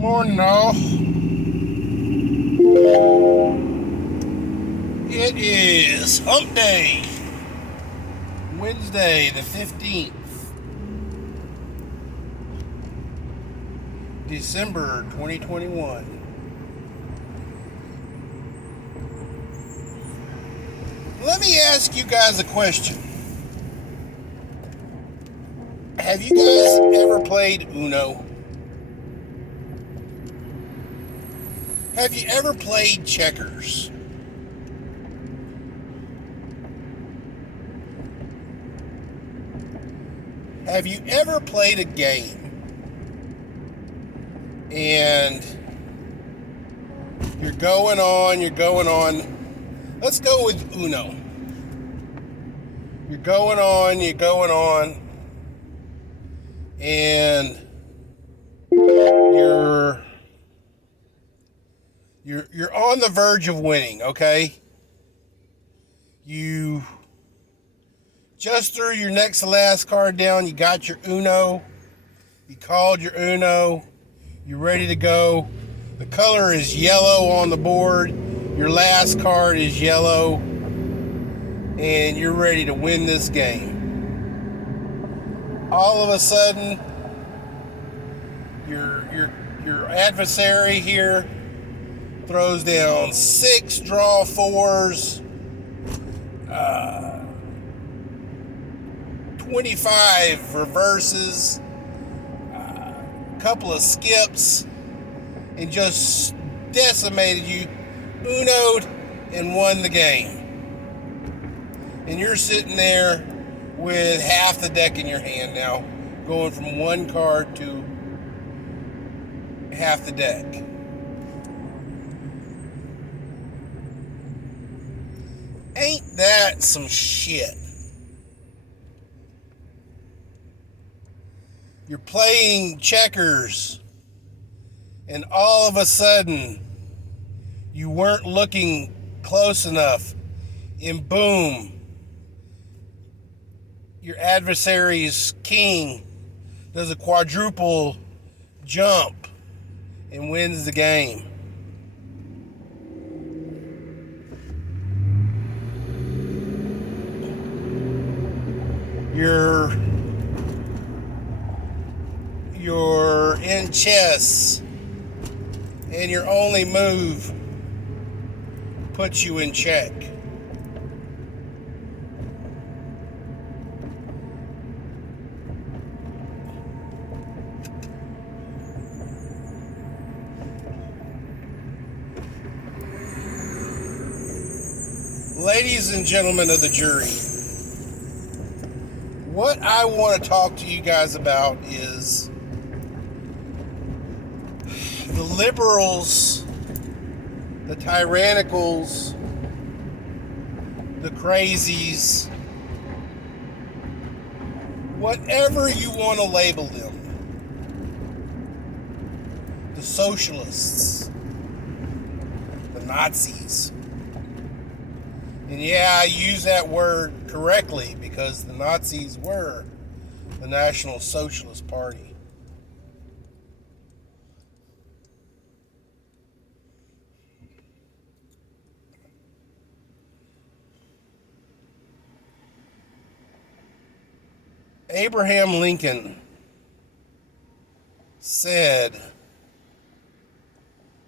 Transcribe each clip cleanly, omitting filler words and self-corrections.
Morning, all. It is Hump Day, Wednesday, the 15th, December 2021. Let me ask you guys a question. Have you guys ever played Uno? Have you ever played checkers? Have you ever played a game and you're going on. Let's go with Uno. You're going on, and you're on the verge of winning, okay? You just threw your next to last card down. You got your Uno. You called your Uno. You're ready to go. The color is yellow on the board. Your last card is yellow. And you're ready to win this game. All of a sudden, your adversary here throws down 6 draw 4s, 25 reverses, a couple of skips, and just decimated you, Uno'd, and won the game. And you're sitting there with half the deck in your hand now, going from one card to half the deck. Ain't that some shit? You're playing checkers, and all of a sudden, you weren't looking close enough, and boom, your adversary's king does a quadruple jump and wins the game. You're in chess, and your only move puts you in check. Ladies and gentlemen of the jury, what I want to talk to you guys about is the liberals, the tyrannicals, the crazies, whatever you want to label them, the socialists, the Nazis. And yeah, I use that word correctly because the Nazis were the National Socialist Party. Abraham Lincoln said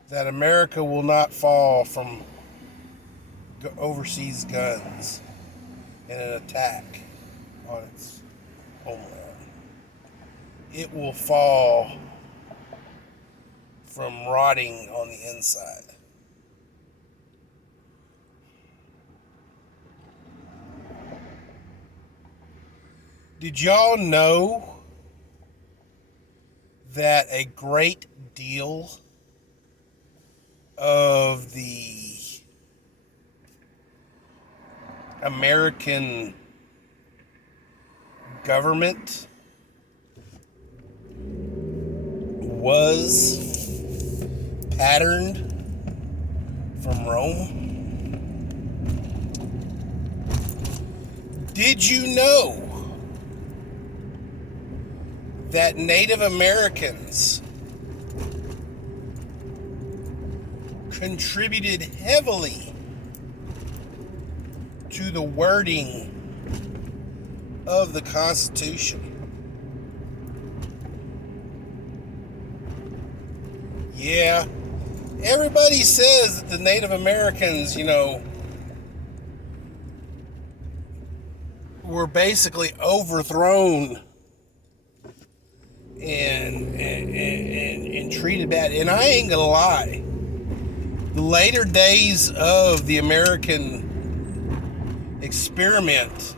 that America will not fall from overseas guns in an attack on its homeland. It will fall from rotting on the inside. Did y'all know that a great deal of the American government was patterned from Rome? Did you know that Native Americans contributed heavily to the wording of the Constitution. Yeah, everybody says that the Native Americans, were basically overthrown and treated bad. And I ain't gonna lie, the later days of the American experiment,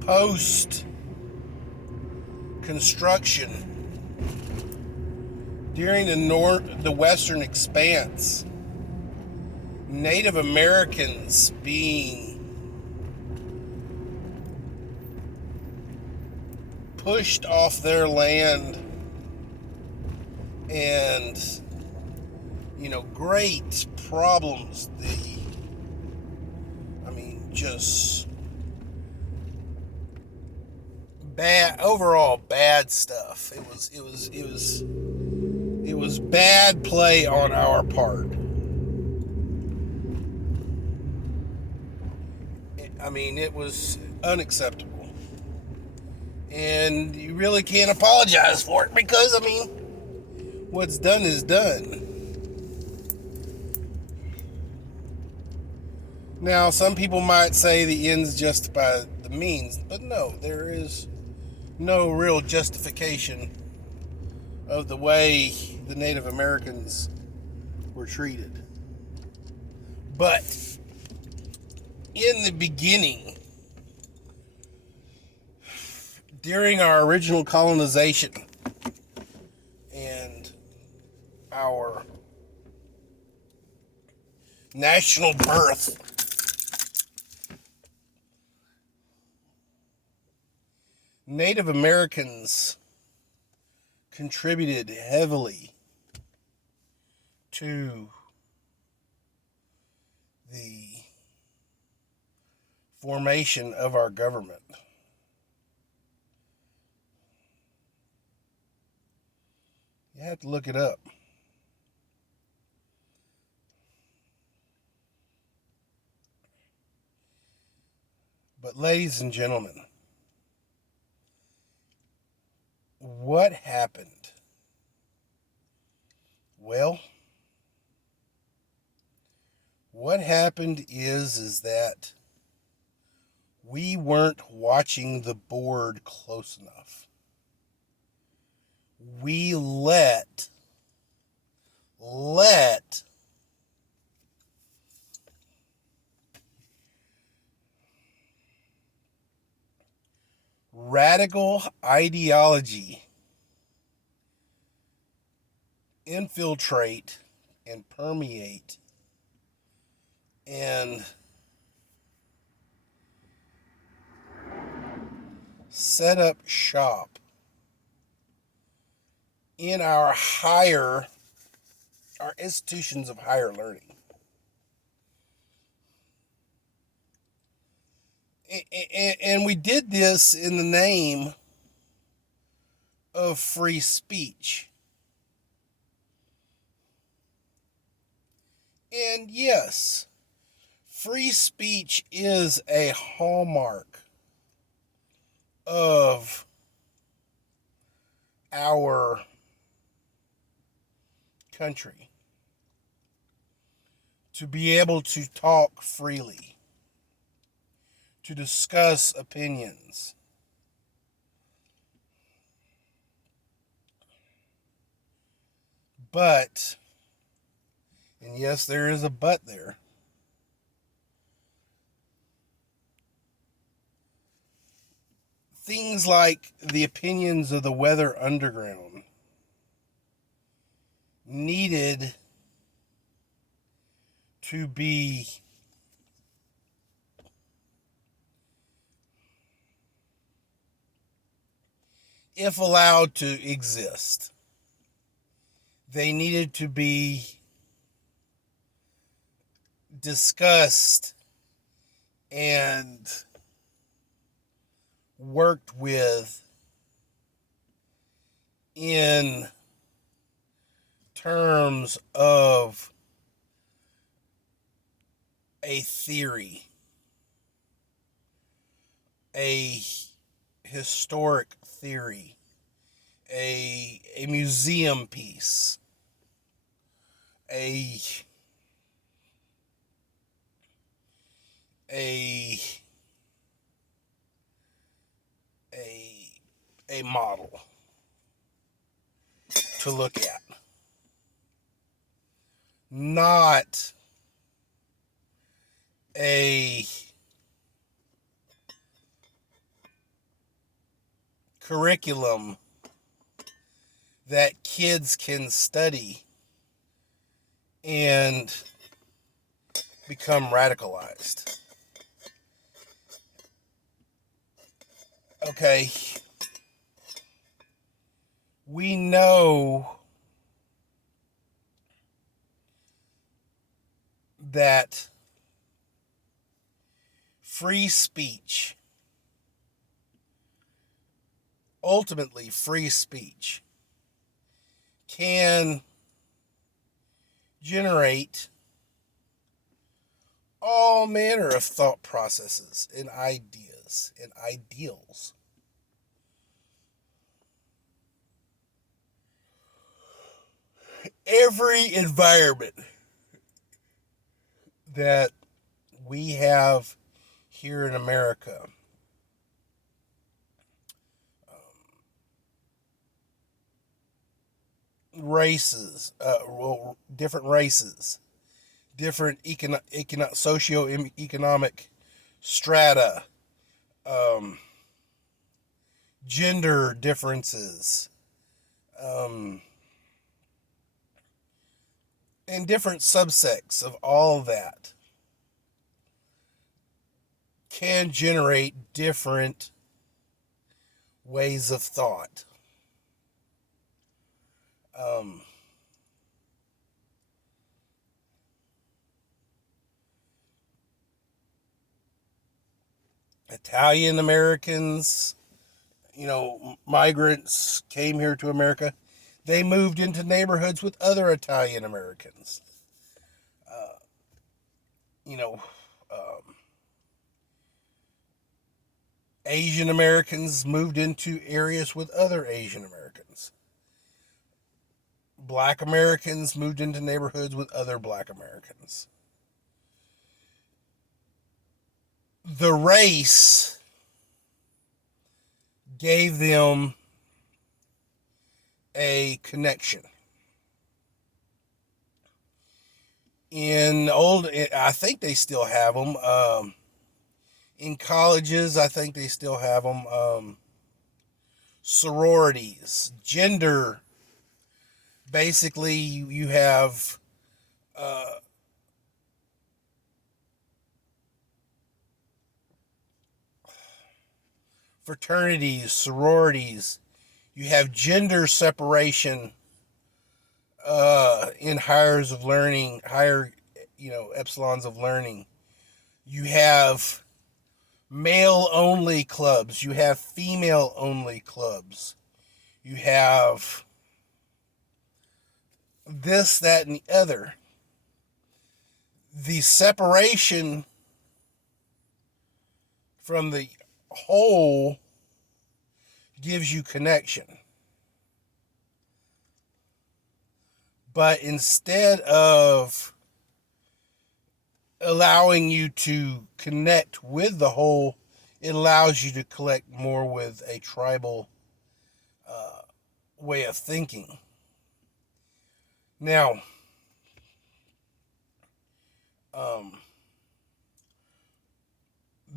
post construction, during the Western Expanse, Native Americans being pushed off their land, and great problems, just overall bad stuff. It was bad play on our part. It was unacceptable. And you really can't apologize for it because, what's done is done. Now, some people might say the ends justify the means, but no, there is no real justification of the way the Native Americans were treated. But in the beginning, during our original colonization and our national birth, Native Americans contributed heavily to the formation of our government. You have to look it up. But ladies and gentlemen, what happened? Well, what happened is that we weren't watching the board close enough. We let radical ideology infiltrate and permeate and set up shop in our institutions of higher learning. And we did this in the name of free speech. And yes, free speech is a hallmark of our country. To be able to talk freely, to discuss opinions. But, and yes, there is a but there, things like the opinions of the Weather Underground needed to be if allowed to exist. They needed to be discussed and worked with in terms of a theory, a historic theory, a museum piece, a a a a model to look at, not a curriculum that kids can study and become radicalized. Okay, we know that free speech, ultimately free speech, can generate all manner of thought processes and ideas and ideals. Every environment that we have here in America, different races, different socio-economic strata, gender differences, and different subsects of all that can generate different ways of thought. Italian Americans, migrants came here to America. They moved into neighborhoods with other Italian Americans. You know, um, Asian Americans moved into areas with other Asian Americans. Black Americans moved into neighborhoods with other Black Americans. The race gave them a connection. I think they still have them. In colleges, I think they still have them. Sororities, gender. Basically, you have fraternities, sororities. You have gender separation in higher epsilons of learning. You have male only clubs. You have female only clubs. You have this, that, and the other. The separation from the whole gives you connection. But instead of allowing you to connect with the whole, it allows you to connect more with a tribal way of thinking. Now,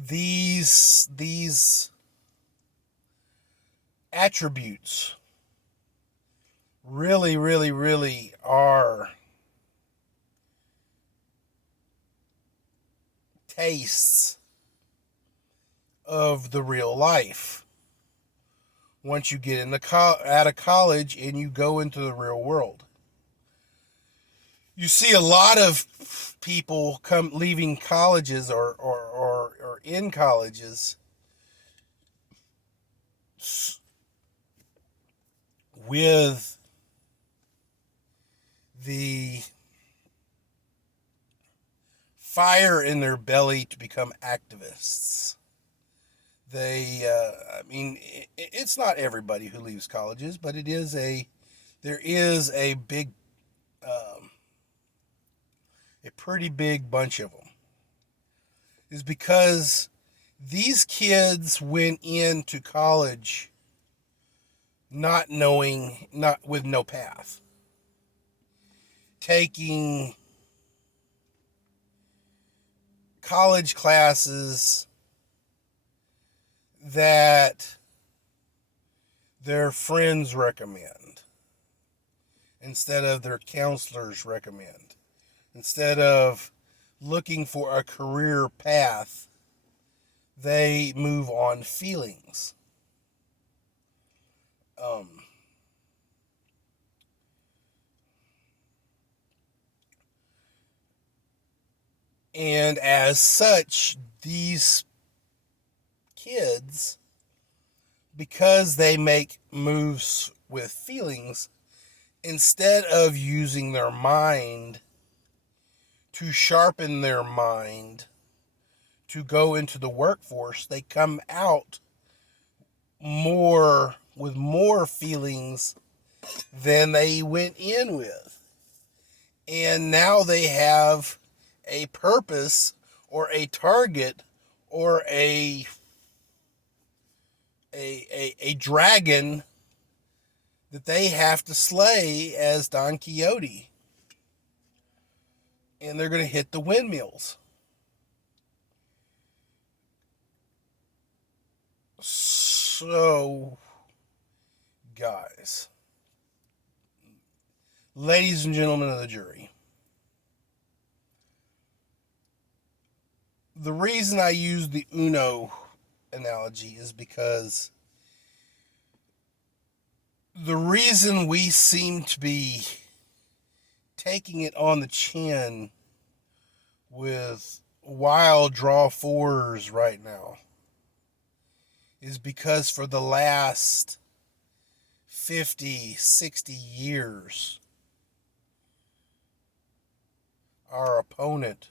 these attributes really, really, really are tastes of the real life. Once you get out of college and you go into the real world, you see a lot of people leaving colleges or in colleges with the fire in their belly to become activists. It's not everybody who leaves colleges, but there is um, a pretty big bunch of them. Is because these kids went into college not with no path, taking college classes that their friends recommend instead of their counselors recommend. Instead of looking for a career path, they move on feelings. And as such, these kids, because they make moves with feelings, instead of using their mind to sharpen their mind to go into the workforce, they come out with more feelings than they went in with. And now they have a purpose or a target or a dragon that they have to slay as Don Quixote. And they're going to hit the windmills. So, guys, ladies and gentlemen of the jury, the reason I use the Uno analogy is because the reason we seem to be taking it on the chin with wild draw fours right now is because for the last 50, 60 years, our opponent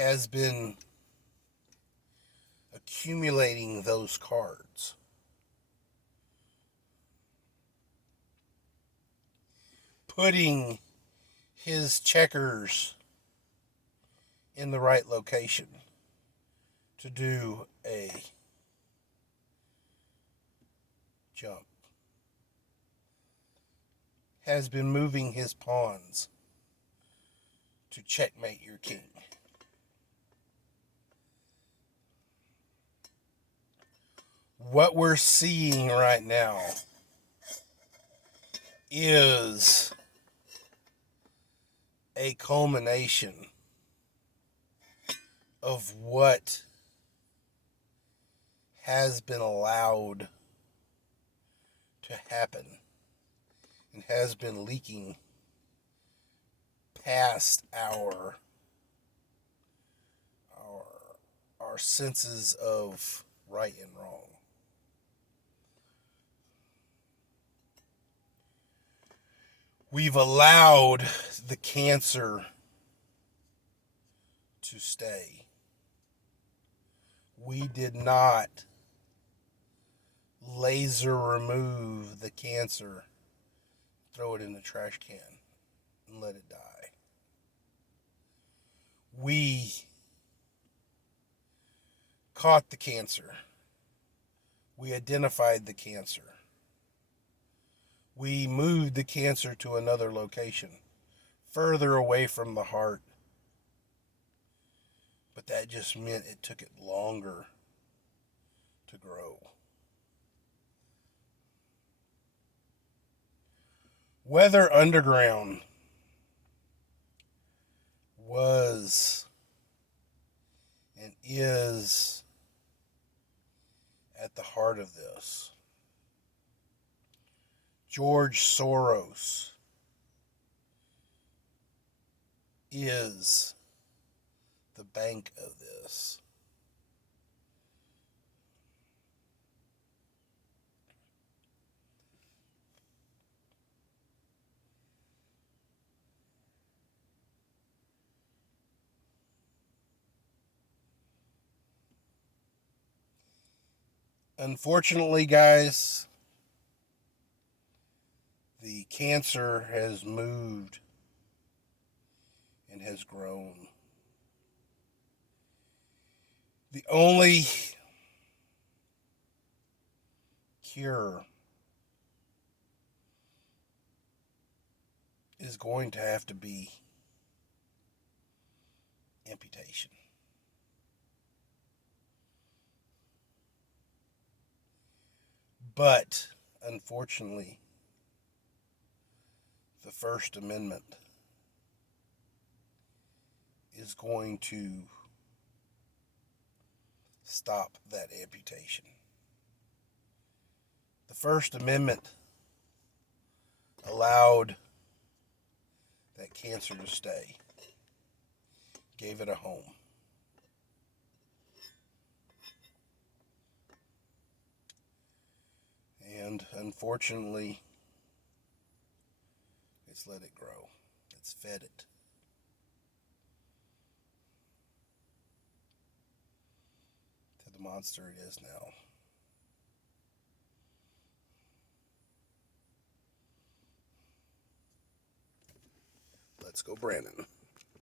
has been accumulating those cards. Putting his checkers in the right location to do a jump. Has been moving his pawns to checkmate your king. What we're seeing right now is a culmination of what has been allowed to happen and has been leaking past our senses of right and wrong. We've allowed the cancer to stay. We did not laser remove the cancer, throw it in the trash can, and let it die. We caught the cancer. We identified the cancer. We moved the cancer to another location, further away from the heart. But that just meant it took it longer to grow. Weather Underground was and is at the heart of this. George Soros is the bank of this. Unfortunately, guys, the cancer has moved and has grown. The only cure is going to have to be amputation. But, unfortunately, the First Amendment is going to stop that amputation. The First Amendment allowed that cancer to stay, gave it a home. And unfortunately, it's let it grow. It's fed it. To the monster it is now. Let's go, Brandon.